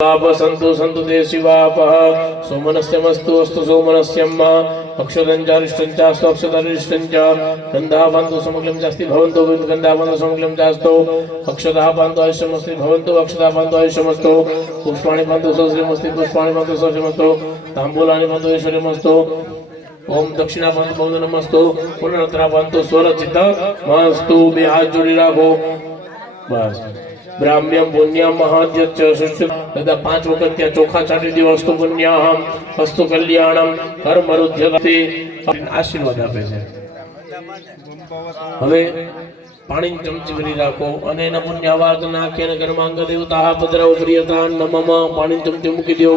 संतु संतु ते शिवापः सोमनस्यमस्तु अस्तु सोमनस्यम् अक्षरञ्चारिष्टञ्चास्तु अक्षतारिष्टञ्च गन्धः पान्तु समग्लं चास्ति भवन्तु गन्धः पान्तु समग्लं चास्तु अक्षतः पान्तु आयुष्यमस्ति भवन्तु अक्षतः पान्तु आयुष्यमस्तु पुष्पाणि पान्तु सौश्रियमस्ति पुष्पाणि पान्तु सौश्रियमस्तु ताम्बूलानि पान्तु ऐश्वर्यमस्तु ओम दक्षिणा पान्तु बहुधनमस्तु पुनरत्रा पान्तु स्वरचितमस्तु बे हाथ जोड़ी राखो बस ब्राह्म्यम पुण्यम महाद्यच्च सुष्ठु तदा 5 वखत त्या चोखा चाटी दो अस्तु पुण्याहम अस्तु कल्याणम कर्मरुध्यते आशीर्वाद आपे छे। હવે પાણી ચમચી ભરી રાખો અને એના પુણ્યવાદ નાખી અને ઘરમાં અંગ દેવતા પધરાવ પ્રિયતા નમઃ પાણી ચમચી મૂકી દો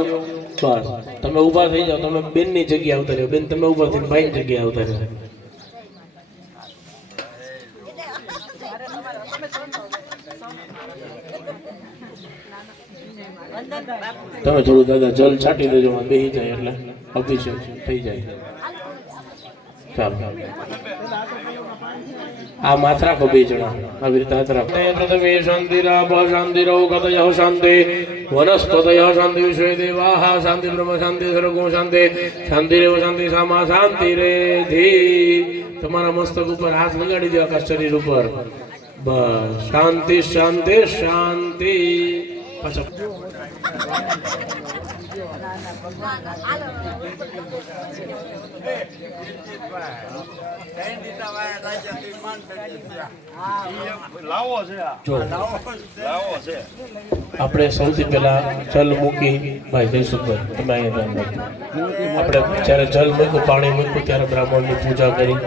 બસ તમે ઊભા થઈ જાઓ તમે બેન ની જગ્યાએ આવતા રહ્યો બેન તમે ઊભા થઈને ભાઈ ની જગ્યાએ આવતા રહ્યો તમે થોડું દાદા જલ છાટી દેજો બેહી જાય એટલે અભિષેક થઈ જાય ચાલો આ માત્ર રાખો બે જણા આવી રીતે હાથ રાખો પ્રથમે શાંતિરાપ શાંતિરૌ ગતયઃ શાંતિ વનસ્પતયઃ શાંતિ વિશ્વે દેવાઃ શાંતિ બ્રહ્મ શાંતિ સર્વગુણ શાંતિ શાંતિરેવ શાંતિ સામા શાંતિરેધિ તમારા મસ્તક ઉપર હાથ લગાડી દો આખા શરીર ઉપર બસ શાંતિ શાંતિ શાંતિ પાછો આપણે સૌથી પહેલા જલ મૂકી ભાઈ જયસુખભાઈ તમે અહીંયા આપણે જ્યારે જલ મૂક્યું પાણી મૂક્યું ત્યારે બ્રાહ્મણની પૂજા કરી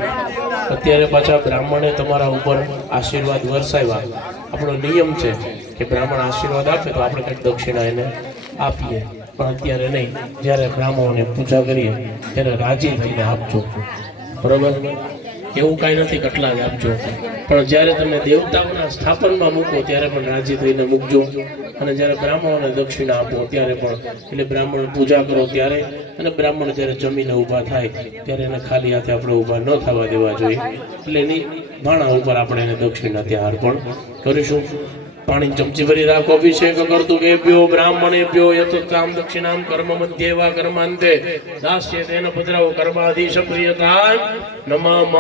અત્યારે પાછા બ્રાહ્મણે તમારા ઉપર આશીર્વાદ વરસાવ્યા આપણો નિયમ છે કે બ્રાહ્મણ આશીર્વાદ આપે તો આપણે કંઈક દક્ષિણા એને આપીએ પણ અત્યારે નહીં જ્યારે બ્રાહ્મણોને પૂજા કરીએ ત્યારે રાજી થઈને આપજો બરોબર એવું કાંઈ નથી કેટલા જ આપજો પણ જ્યારે તમે દેવતાઓના સ્થાપનમાં મૂકો ત્યારે પણ રાજી થઈને મૂકજો અને જ્યારે બ્રાહ્મણોને દક્ષિણા આપો ત્યારે પણ એટલે બ્રાહ્મણ પૂજા કરો ત્યારે અને બ્રાહ્મણ જ્યારે જમીને ઊભા થાય ત્યારે એને ખાલી હાથે આપણે ઊભા ન થવા દેવા જોઈએ એટલે એની ભાણા ઉપર આપણે એને દક્ષિણા ત્યાં અર્પણ કરીશું પાણી ચમચી ભરી રાખો અભિષેક કરતું કેભ્યો બ્રાહ્મણેભ્યો યત કામ દક્ષિણામ કર્મ મધ્યે વા કર્માંતે દાસ્ય તેન પધરાવો કર્માધીશ પ્રિયતા નમઃ